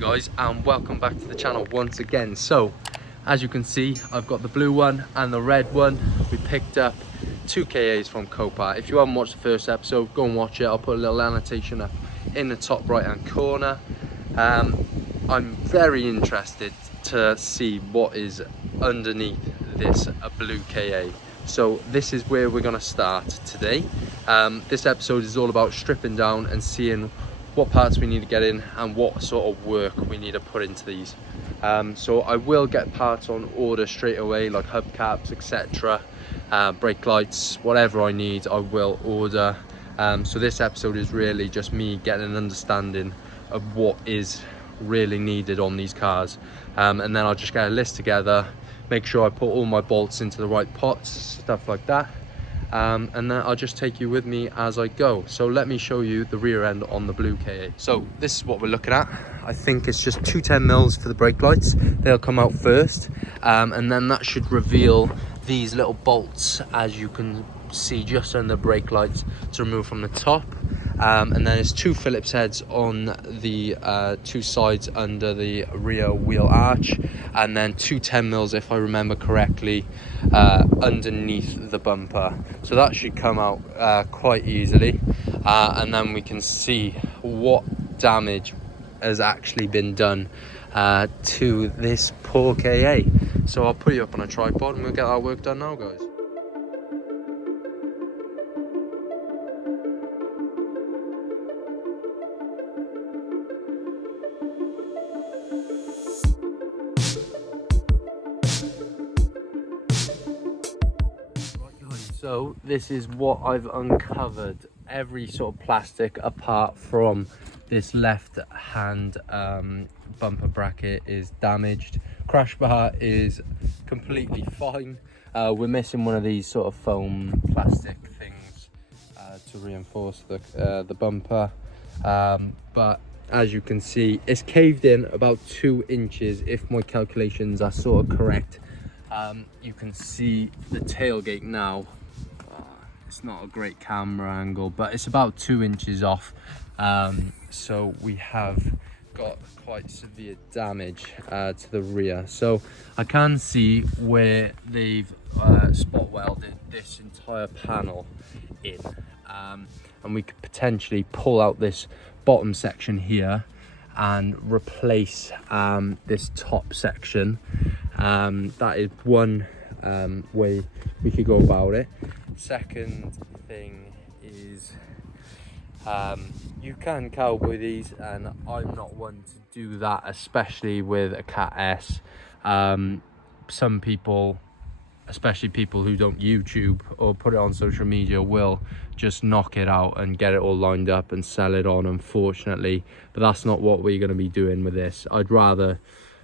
guys, and welcome back to the channel once again. So as you can see, I've got the blue one and the red one. We picked up 2 KAs from Copart. If you haven't watched the first episode, go and watch it. I'll put a little annotation up in the top right hand corner. I'm very interested to see what is underneath this blue KA. So this is where we're going to start today. This episode is all about stripping down and seeing what parts we need to get in and what sort of work we need to put into these. So I will get parts on order straight away, like hubcaps, etc. Brake lights, whatever I need, I will order. So this episode is really just me getting an understanding of what is really needed on these cars. And then I'll just get a list together, make sure I put all my bolts into the right pots, stuff like that. And then I'll just take you with me as I go. So let me show you the rear end on the blue KA. So this is what we're looking at. I think it's just 210mm for the brake lights. They'll come out first, and then that should reveal these little bolts, as you can see just under the brake lights, to remove from the top. And then there's 2 Phillips heads on the 2 sides under the rear wheel arch, and then 2 10mm, if I remember correctly, underneath the bumper. So that should come out quite easily, and then we can see what damage has actually been done to this poor KA. So I'll put you up on a tripod and we'll get our work done now, guys. So this is what I've uncovered. Every sort of plastic apart from this left hand bumper bracket is damaged. Crash bar is completely fine. We're missing one of these sort of foam plastic things to reinforce the bumper, but as you can see, it's caved in about 2 inches if my calculations are sort of correct. You can see the tailgate now. It's not a great camera angle, but it's about 2 inches off. So we have got quite severe damage to the rear. So I can see where they've spot welded this entire panel in, and we could potentially pull out this bottom section here and replace this top section. That is one way we could go about it. Second thing is, you can cowboy these, and I'm not one to do that, especially with a Cat S. Some people, especially people who don't YouTube or put it on social media, will just knock it out and get it all lined up and sell it on, unfortunately. But that's not what we're going to be doing with this. I'd rather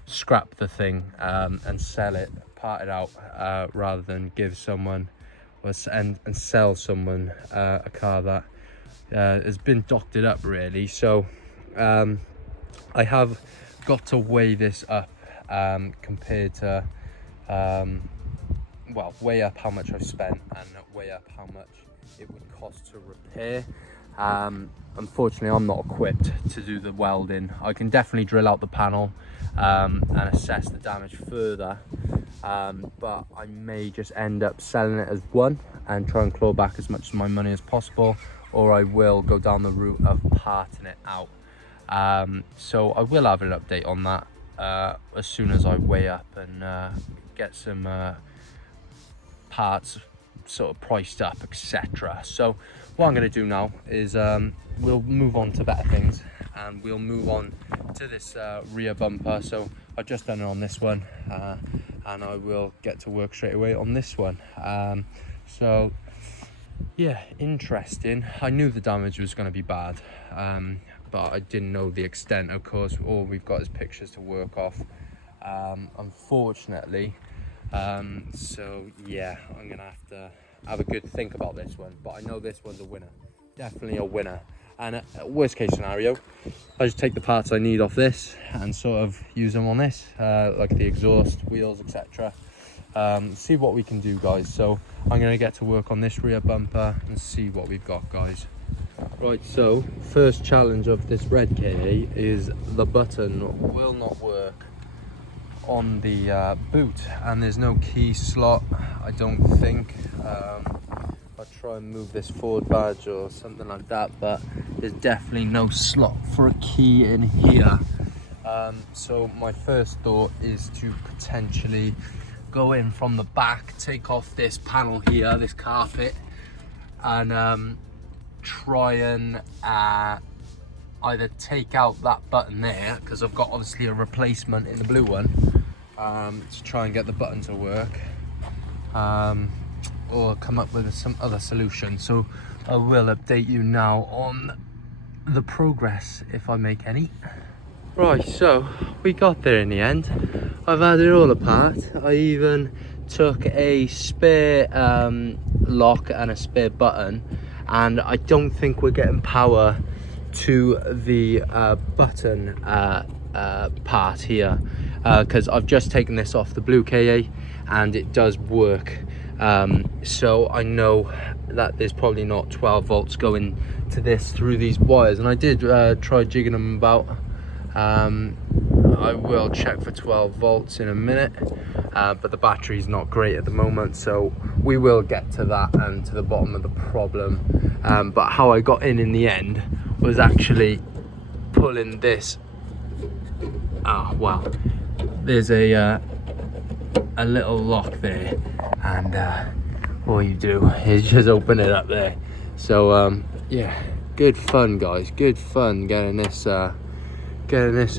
scrap the thing and sell it, part it out, rather than give someone and sell someone a car that has been doctored up, really. So I have got to weigh this up compared to well, weigh up how much I've spent and weigh up how much it would cost to repair. Unfortunately, I'm not equipped to do the welding. I can definitely drill out the panel and assess the damage further, but I may just end up selling it as one and try and claw back as much of my money as possible, or I will go down the route of parting it out. So I will have an update on that as soon as I weigh up and get some parts sort of priced up, etc. So what I'm going to do now is we'll move on to better things, and we'll move on to this rear bumper. So I've just done it on this one, and I will get to work straight away on this one. So yeah, interesting. I knew the damage was going to be bad, but I didn't know the extent. Of course, all we've got is pictures to work off, unfortunately. So yeah, I'm gonna have to have a good think about this one, but I know this one's a winner, definitely a winner. And worst case scenario, I just take the parts I need off this and sort of use them on this, like the exhaust, wheels, etc. See what we can do, guys. So I'm gonna get to work on this rear bumper and see what we've got, guys. Right, so first challenge of this red KA is the button will not work on the boot, and there's no key slot, I don't think. I'll try and move this forward badge or something like that, but there's definitely no slot for a key in here. So my first thought is to potentially go in from the back, take off this panel here, this carpet, and try and either take out that button there, because I've got obviously a replacement in the blue one, to try and get the button to work, or come up with some other solution. So I will update you now on the progress if I make any. Right, so we got there in the end. I've had it all apart. I even took a spare lock and a spare button, and I don't think we're getting power to the button part here, because I've just taken this off the blue KA and it does work. So I know that there's probably not 12 volts going to this through these wires, and I did try jigging them about. I will check for 12 volts in a minute, but the battery's not great at the moment, so we will get to that and to the bottom of the problem. But how I got in the end was actually pulling this. Oh well, there's a little lock there, and all you do is just open it up there. So yeah, good fun guys, good fun getting this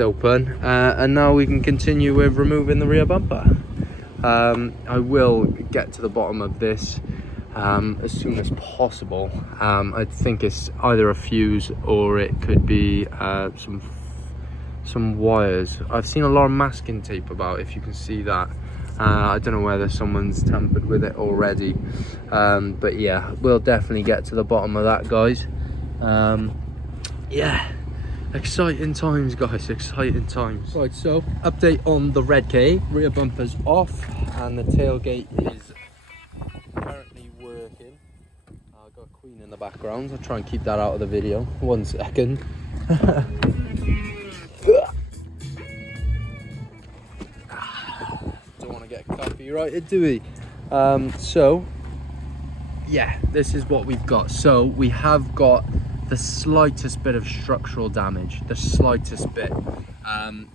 open, and now we can continue with removing the rear bumper. I will get to the bottom of this as soon as possible. I think it's either a fuse or it could be some wires. I've seen a lot of masking tape about, if you can see that. I don't know whether someone's tampered with it already, but yeah, we'll definitely get to the bottom of that, guys. Yeah, exciting times guys, exciting times. Right, so update on the red K. Rear bumper's off and the tailgate is currently working. I've got Queen in the background. I'll try and keep that out of the video. 1 second. Don't want to get copyrighted, do we? So yeah, this is what we've got. So we have got the slightest bit of structural damage, the slightest bit.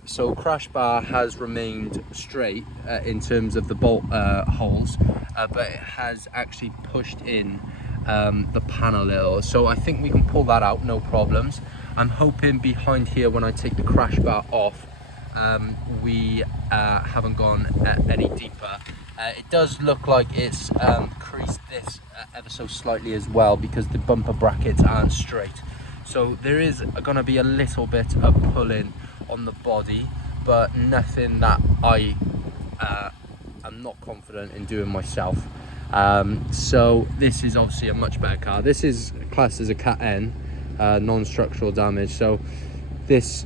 So crash bar has remained straight in terms of the bolt holes, but it has actually pushed in the panel a little. So I think we can pull that out, no problems. I'm hoping behind here, when I take the crash bar off, we haven't gone any deeper. It does look like it's creased this ever so slightly as well, because the bumper brackets aren't straight. So there is going to be a little bit of pulling on the body, but nothing that I am not confident in doing myself. So this is obviously a much better car. This is classed as a Cat N, non-structural damage. So this,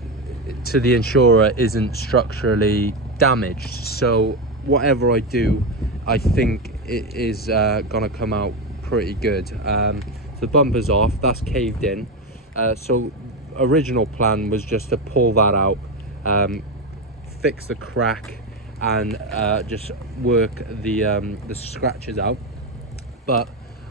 to the insurer, isn't structurally damaged. So whatever I do, I think it is gonna come out pretty good. So the bumper's off, that's caved in. So original plan was just to pull that out, fix the crack, and just work the scratches out. But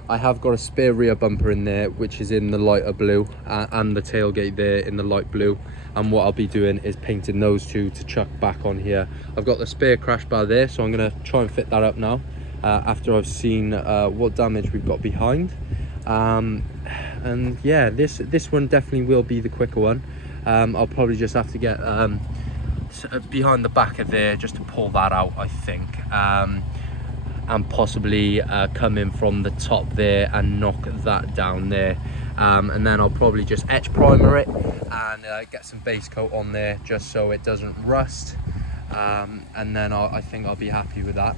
I have got a spare rear bumper in there, which is in the lighter blue, and the tailgate there in the light blue. And what I'll be doing is painting those two to chuck back on here. I've got the spare crash bar there, so I'm gonna try and fit that up now, after I've seen what damage we've got behind. And yeah, this one definitely will be the quicker one. I'll probably just have to get behind the back of there just to pull that out, I think. And possibly come in from the top there and knock that down there. And then I'll probably just etch primer it and get some base coat on there just so it doesn't rust. And then I think I'll be happy with that.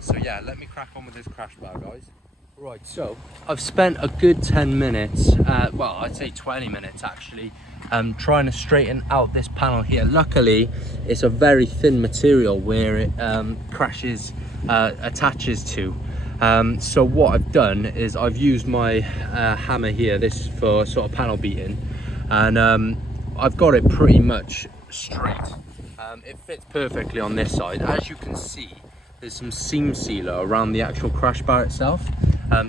So yeah, let me crack on with this crash bar, guys. Right, so I've spent a good 10 minutes, well, I'd say 20 minutes actually, trying to straighten out this panel here. Luckily, it's a very thin material where it attaches to. So what I've done is I've used my hammer here, this is for sort of panel beating, and I've got it pretty much straight. It fits perfectly on this side. As you can see, there's some seam sealer around the actual crash bar itself,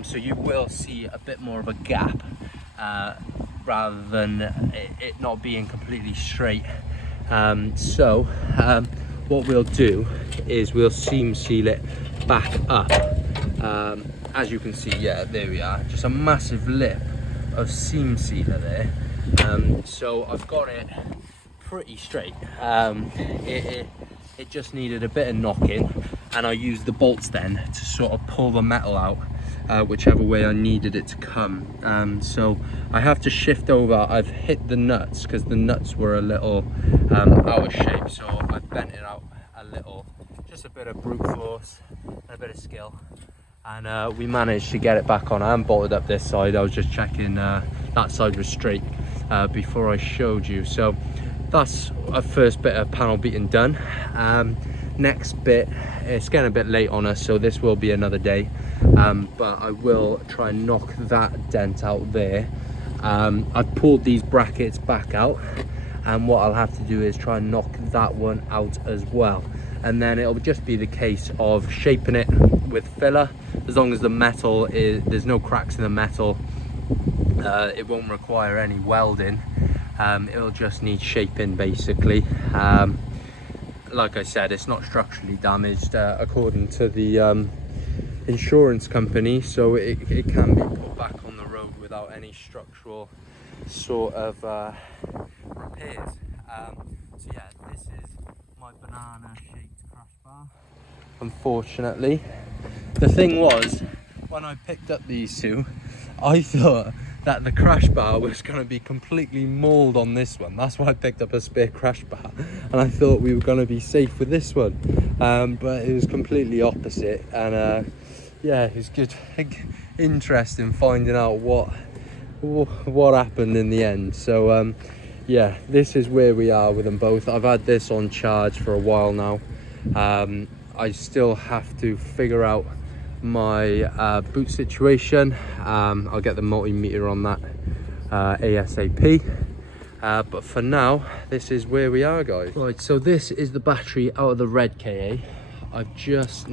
so you will see a bit more of a gap rather than it not being completely straight. What we'll do is we'll seam seal it back up. As you can see, yeah, there we are, just a massive lip of seam sealer there. So I've got it pretty straight. It just needed a bit of knocking, and I used the bolts then to sort of pull the metal out whichever way I needed it to come. So I have to shift over. I've hit the nuts because the nuts were a little out of shape, so I bent it out a little, just a bit of brute force and a bit of skill, and we managed to get it back on. I haven't bolted up this side. I was just checking that side was straight before I showed you. So that's a first bit of panel beating done. Next bit, it's getting a bit late on us, so this will be another day, but I will try and knock that dent out there. I've pulled these brackets back out, and what I'll have to do is try and knock that one out as well, and then it'll just be the case of shaping it with filler. As long as the metal is, there's no cracks in the metal, it won't require any welding. It'll just need shaping basically. Like I said, it's not structurally damaged according to the insurance company, so it can be put back on the road without any structural sort of repairs. So yeah, this is my banana shaped crash bar. Unfortunately, the thing was, when I picked up these two, I thought that the crash bar was going to be completely mauled on this one. That's why I picked up a spare crash bar, and I thought we were going to be safe with this one, but it was completely opposite. And yeah, it was good, interesting finding out what happened in the end. So yeah, this is where we are with them both. I've had this on charge for a while now. I still have to figure out my boot situation. I'll get the multimeter on that ASAP, but for now this is where we are, guys. Right, so this is the battery out of the red KA. I've just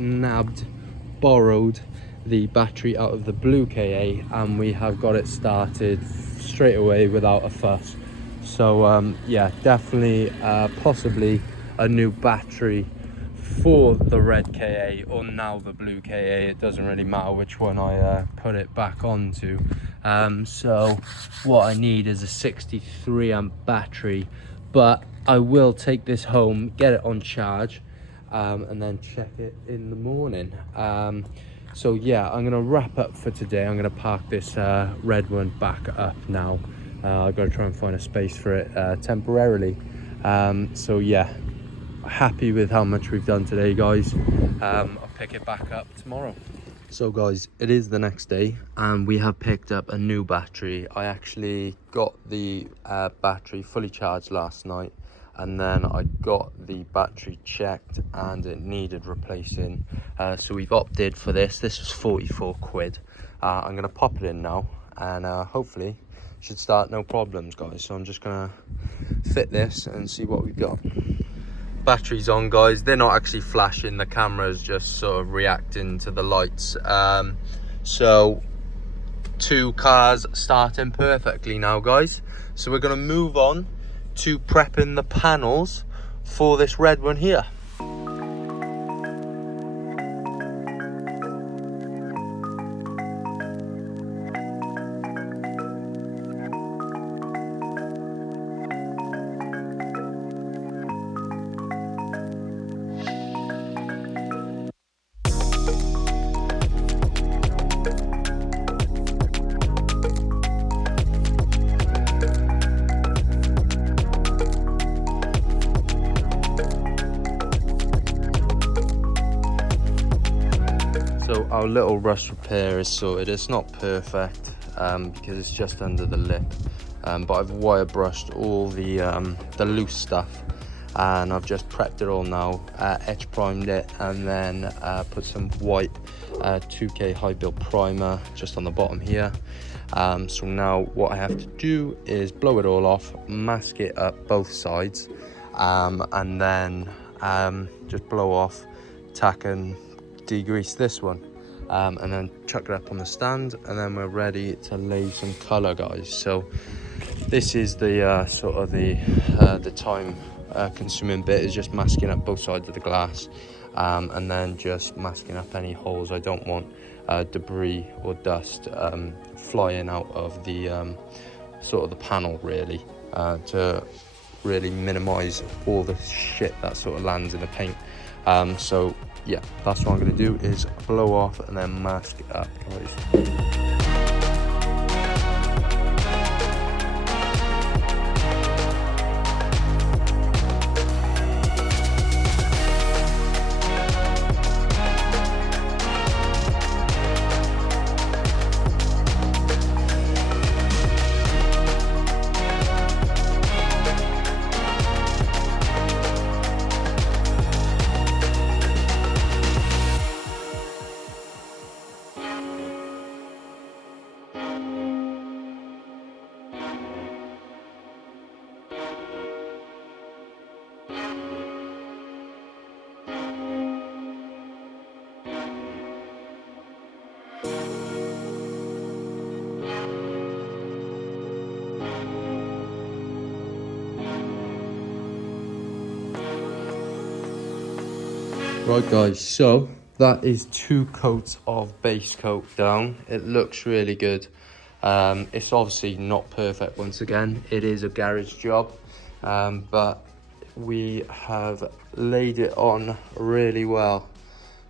borrowed the battery out of the blue KA, and we have got it started straight away without a fuss. So yeah, definitely possibly a new battery for the red KA, or now the blue KA. It doesn't really matter which one I put it back onto. So what I need is a 63 amp battery, but I will take this home, get it on charge, and then check it in the morning. So yeah, I'm gonna wrap up for today. I'm gonna park this red one back up now. I've got to try and find a space for it temporarily. So yeah, happy with how much we've done today, guys. I'll pick it back up tomorrow. So guys, it is the next day and we have picked up a new battery. I actually got the battery fully charged last night, and then I got the battery checked and it needed replacing, so we've opted for this. This was 44 quid. I'm gonna pop it in now, and hopefully should start no problems, guys. So I'm just gonna fit this and see what we've got. Batteries on, guys. They're not actually flashing, the camera's just sort of reacting to the lights. So 2 cars starting perfectly now, guys. So we're gonna move on to prepping the panels for this red one here. So our little rust repair is sorted. It's not perfect because it's just under the lip, but I've wire brushed all the loose stuff, and I've just prepped it all now, etch primed it, and then put some white 2K high build primer just on the bottom here. So now what I have to do is blow it all off, mask it up both sides, and then just blow off, tack and degrease this one, and then chuck it up on the stand, and then we're ready to lay some color, guys. So this is the sort of the time consuming bit, is just masking up both sides of the glass, and then just masking up any holes. I don't want debris or dust flying out of the sort of the panel, really, to really minimize all the shit that sort of lands in the paint. So yeah, that's what I'm going to do, is blow off and then mask up, guys. Right guys, so that is 2 coats of base coat down. It looks really good. It's obviously not perfect, once again, it is a garage job, but we have laid it on really well.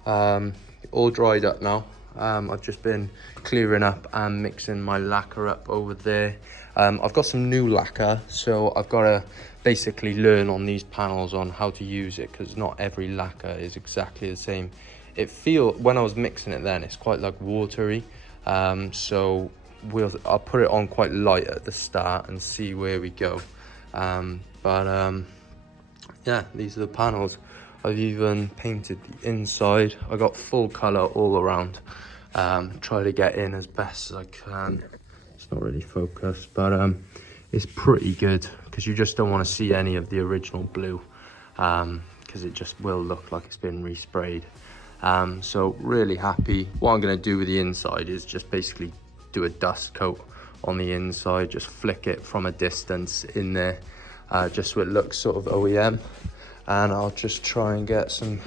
All dried up now. I've just been clearing up and mixing my lacquer up over there. I've got some new lacquer, so I've got to basically learn on these panels on how to use it, because not every lacquer is exactly the same. When I was mixing it then, it's quite like watery, so I'll put it on quite light at the start and see where we go. Yeah, these are the panels. I've even painted the inside. I got full color all around. Try to get in as best as I can. It's not really focused, but it's pretty good, because you just don't want to see any of the original blue, because it just will look like it's been resprayed. So really happy. What I'm going to do with the inside is just basically do a dust coat on the inside, just flick it from a distance in there, just so it looks sort of OEM, and I'll just try and get some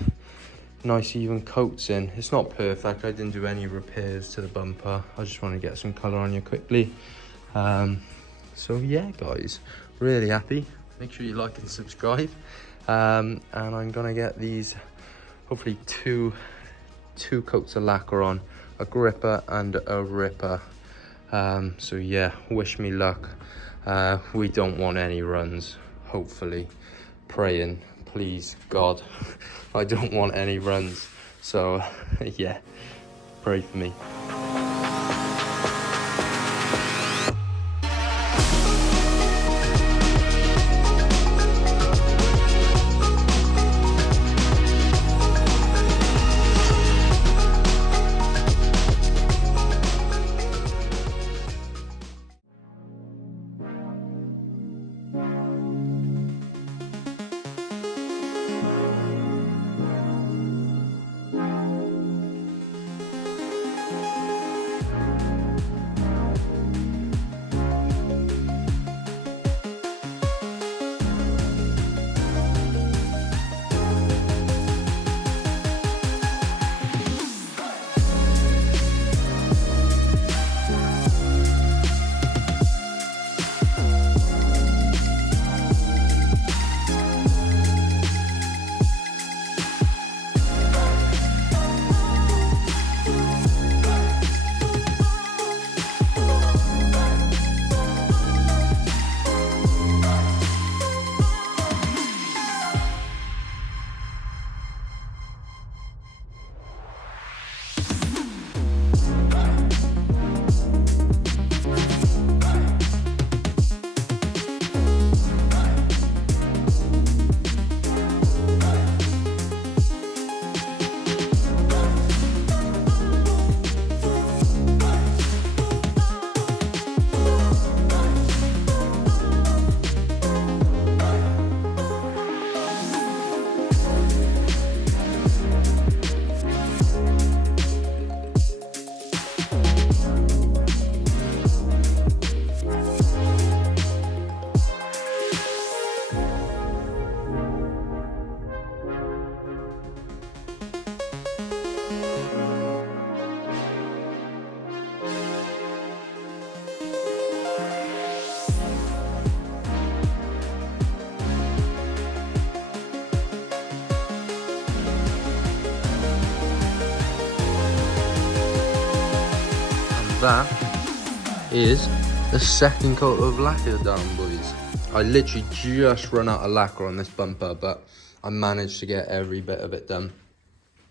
nice even coats in. It's not perfect, I didn't do any repairs to the bumper, I just want to get some color on you quickly. So yeah guys, really happy. Make sure you like and subscribe, and I'm gonna get these hopefully two coats of lacquer on, a gripper and a ripper. So yeah, wish me luck. We don't want any runs, hopefully. Praying, please God, I don't want any runs. So yeah, pray for me. that is the second coat of lacquer done, boys. I literally just run out of lacquer on this bumper, but I managed to get every bit of it done.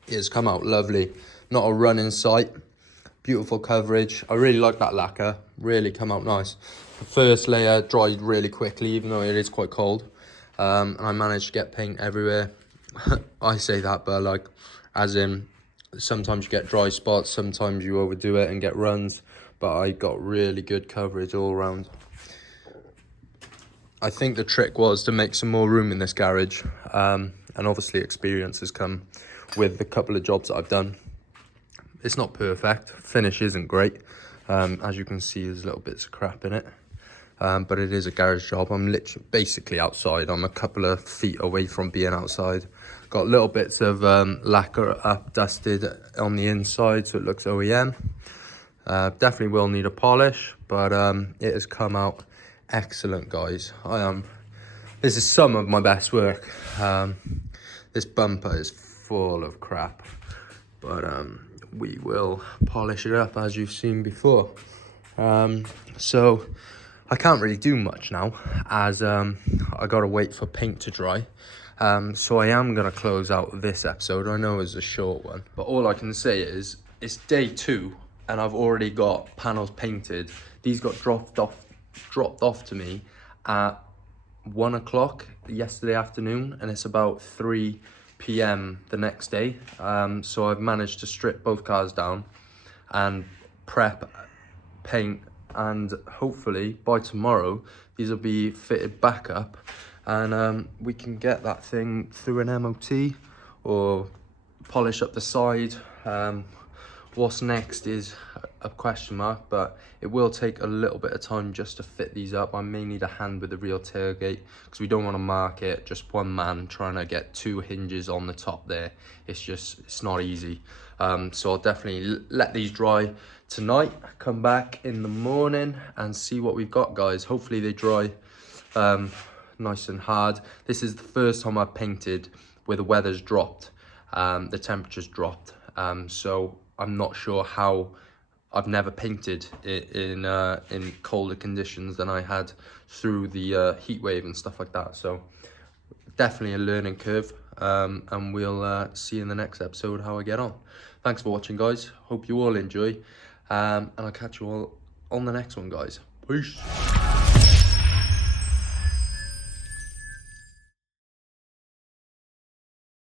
It's come out lovely. Not a run in sight. Beautiful coverage. I really like that lacquer. Really come out nice. The first layer dried really quickly, even though it is quite cold. And I managed to get paint everywhere. I say that, but like, as in, sometimes you get dry spots, sometimes you overdo it and get runs, but I got really good coverage all around. I think the trick was to make some more room in this garage, and obviously experience has come with the couple of jobs that I've done. It's not perfect, finish isn't great, as you can see there's little bits of crap in it, but it is a garage job. I'm literally basically outside. I'm a couple of feet away from being outside. Got little bits of lacquer up dusted on the inside so it looks OEM. Definitely will need a polish, but it has come out excellent, guys. This is some of my best work. This bumper is full of crap, but we will polish it up as you've seen before. So I can't really do much now, as I gotta wait for paint to dry. So I am gonna close out this episode. I know it's a short one, but all I can say is it's day 2 and I've already got panels painted. These got dropped off to me at 1 o'clock yesterday afternoon, and it's about 3 p.m. the next day. So I've managed to strip both cars down and prep, paint, and hopefully by tomorrow these will be fitted back up, and we can get that thing through an MOT or polish up the side. What's next is a question mark, but it will take a little bit of time just to fit these up. I may need a hand with the real tailgate because we don't want to mark it, just one man trying to get 2 hinges on the top there. It's not easy. So I'll definitely let these dry tonight, come back in the morning and see what we've got, guys. Hopefully they dry nice and hard. This is the first time I've painted where the weather's dropped, the temperature's dropped. So I'm not sure how. I've never painted in colder conditions than I had through the heat wave and stuff like that. So definitely a learning curve, and we'll see in the next episode how I get on. Thanks for watching, guys. Hope you all enjoy, and I'll catch you all on the next one, guys. Peace.